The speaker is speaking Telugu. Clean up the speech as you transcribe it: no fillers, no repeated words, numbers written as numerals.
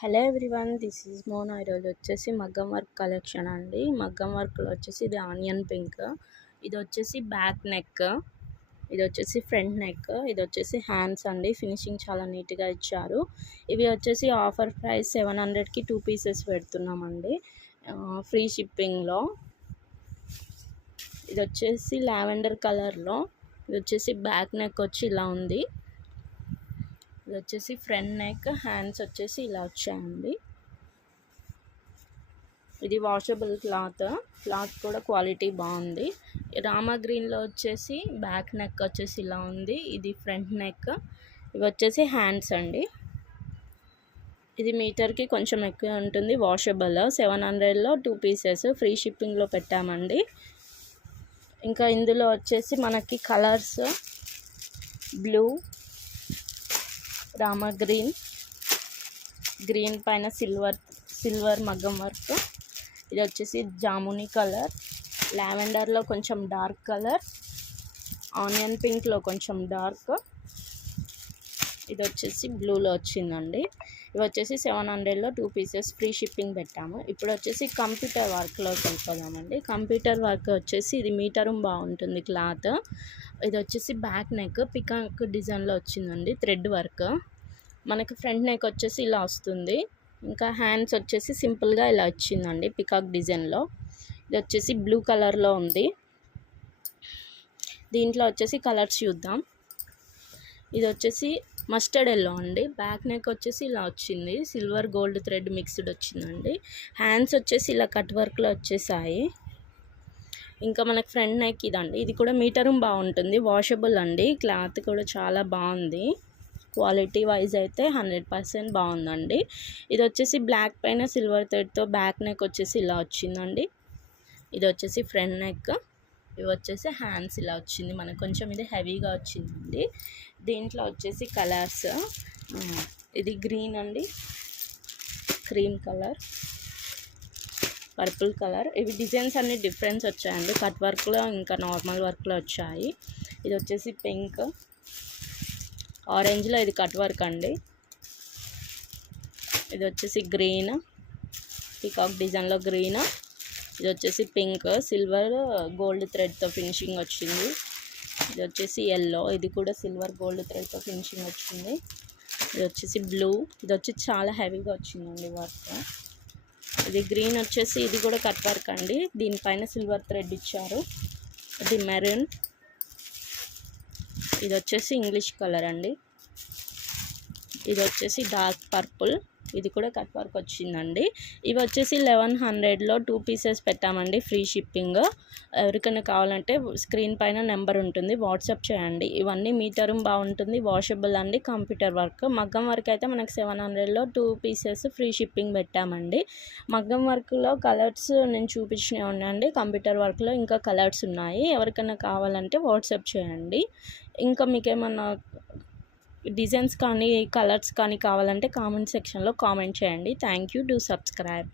Hello everyone, this is Mona. ఈరోజు వచ్చేసి మగ్గం వర్క్ కలెక్షన్ అండి. మగ్గం వర్క్లో వచ్చేసి ఇది ఆనియన్ పింక్, ఇది వచ్చేసి బ్యాక్ నెక్, ఇది వచ్చేసి ఫ్రంట్ నెక్, ఇది వచ్చేసి హ్యాండ్స్ అండి. ఫినిషింగ్ చాలా నీట్గా ఇచ్చారు. ఇవి వచ్చేసి ఆఫర్ ప్రైస్ 700కి 2 పీసెస్ పెడుతున్నామండి, ఫ్రీ షిప్పింగ్లో. ఇది వచ్చేసి లావెండర్ కలర్లో, ఇది వచ్చేసి బ్యాక్ నెక్ వచ్చి ఇలా ఉంది. ఇది వచ్చేసి ఫ్రంట్ నెక్, హ్యాండ్స్ వచ్చేసి ఇలా వచ్చాయండి. ఇది వాషబుల్ క్లాత్ కూడా క్వాలిటీ బాగుంది. రామా గ్రీన్లో వచ్చేసి బ్యాక్ నెక్ వచ్చేసి ఇలా ఉంది. ఇది ఫ్రంట్ నెక్, ఇవి వచ్చేసి హ్యాండ్స్ అండి. ఇది మీటర్కి కొంచెం ఎక్కువ ఉంటుంది. వాషబుల్ 700లో 2 పీసెస్ ఫ్రీ షిప్పింగ్లో పెట్టామండి. ఇంకా ఇందులో వచ్చేసి మనకి కలర్స్ బ్లూ, రామా గ్రీన్ పైన సిల్వర్ మగ్గం వర్క్, ఇది వచ్చేసి జామునీ కలర్, లావెండర్లో కొంచెం డార్క్ కలర్, ఆనియన్ పింక్లో కొంచెం డార్క్, ఇది వచ్చేసి బ్లూలో వచ్చిందండి. ఇవి వచ్చేసి 700లో 2 పీసెస్ ఫ్రీ షిప్పింగ్ పెట్టాము. ఇప్పుడు వచ్చేసి కంప్యూటర్ వర్క్లోకి వెళ్ళిపోదామండి. కంప్యూటర్ వర్క్ వచ్చేసి ఇది మీటరు బాగుంటుంది క్లాత్. ఇది వచ్చేసి బ్యాక్ నెక్ పికాక్ డిజైన్లో వచ్చిందండి, థ్రెడ్ వర్క్. మనకి ఫ్రంట్ నెక్ వచ్చేసి ఇలా వస్తుంది. ఇంకా హ్యాండ్స్ వచ్చేసి సింపుల్గా ఇలా వచ్చిందండి పికాక్ డిజైన్లో. ఇది వచ్చేసి బ్లూ కలర్లో ఉంది. దీంట్లో వచ్చేసి కలర్స్ చూద్దాం. ఇది వచ్చేసి మస్టర్డ్ ఎల్లో అండి. బ్యాక్ నెక్ వచ్చేసి ఇలా వచ్చింది, సిల్వర్ గోల్డ్ థ్రెడ్ మిక్స్డ్ వచ్చిందండి. హ్యాండ్స్ వచ్చేసి ఇలా కట్ వర్క్లో వచ్చేసాయి. ఇంకా మనకి ఫ్రంట్ నెక్ ఇదండి. ఇది కూడా మీటరు బాగుంటుంది, వాషబుల్ అండి. క్లాత్ కూడా చాలా బాగుంది, క్వాలిటీ వైజ్ అయితే 100% బాగుందండి. ఇది వచ్చేసి బ్లాక్ పైన సిల్వర్ థ్రెడ్తో బ్యాక్ నెక్ వచ్చేసి ఇలా వచ్చిందండి. ఇది వచ్చేసి ఫ్రంట్ నెక్, ఇవి వచ్చేసి హ్యాండ్స్ ఇలా వచ్చింది. మనకు కొంచెం ఇది హెవీగా వచ్చిందండి. దీంట్లో వచ్చేసి కలర్స్, ఇది గ్రీన్ అండి, క్రీమ్ కలర్, పర్పుల్ కలర్. ఇవి డిజైన్స్ అన్ని డిఫరెన్స్ వచ్చాయండి, కట్ వర్క్లో ఇంకా నార్మల్ వర్క్లో వచ్చాయి. ఇది వచ్చేసి పింక్, ఆరెంజ్లో ఇది కట్ వర్క్ అండి. ఇది వచ్చేసి గ్రీన్, పీకాక్ డిజైన్లో గ్రీన్. ఇది వచ్చేసి పింక్, సిల్వర్ గోల్డ్ థ్రెడ్తో ఫినిషింగ్ వచ్చింది. ఇది వచ్చేసి ఎల్లో, ఇది కూడా సిల్వర్ గోల్డ్ థ్రెడ్తో ఫినిషింగ్ వచ్చింది. ఇది వచ్చేసి బ్లూ, ఇది వచ్చి చాలా హెవీగా వచ్చిందండి వర్క్. ఇది గ్రీన్ వచ్చేసి ఇది కూడా కట్ వర్క్ అండి, దీనిపైన సిల్వర్ థ్రెడ్ ఇచ్చారు. ఇది మెరూన్, ఇది వచ్చేసి ఇంగ్లీష్ కలర్ అండి. ఇది వచ్చేసి డార్క్ పర్పుల్, ఇది కూడా కట్ వర్క్ వచ్చిందండి. ఇవి వచ్చేసి 1100లో 2 పీసెస్ పెట్టామండి, ఫ్రీ షిప్పింగ్. ఎవరికైనా కావాలంటే స్క్రీన్ పైన నెంబర్ ఉంటుంది, వాట్సాప్ చేయండి. ఇవన్నీ మీటరు బాగుంటుంది, వాషబుల్ అండి. కంప్యూటర్ వర్క్, మగ్గం వర్క్ అయితే మనకి 700లో 2 పీసెస్ ఫ్రీ షిప్పింగ్ పెట్టామండి. మగ్గం వర్క్లో కలర్స్ నేను చూపించినవి ఉన్నాయండి, కంప్యూటర్ వర్క్లో ఇంకా కలర్స్ ఉన్నాయి. ఎవరికైనా కావాలంటే వాట్సాప్ చేయండి. ఇంకా మీకేమన్నా డిజైన్స్ కానీ కలర్స్ కానీ కావాలంటే కామెంట్ సెక్షన్లో కామెంట్ చేయండి. Thank you. Do subscribe.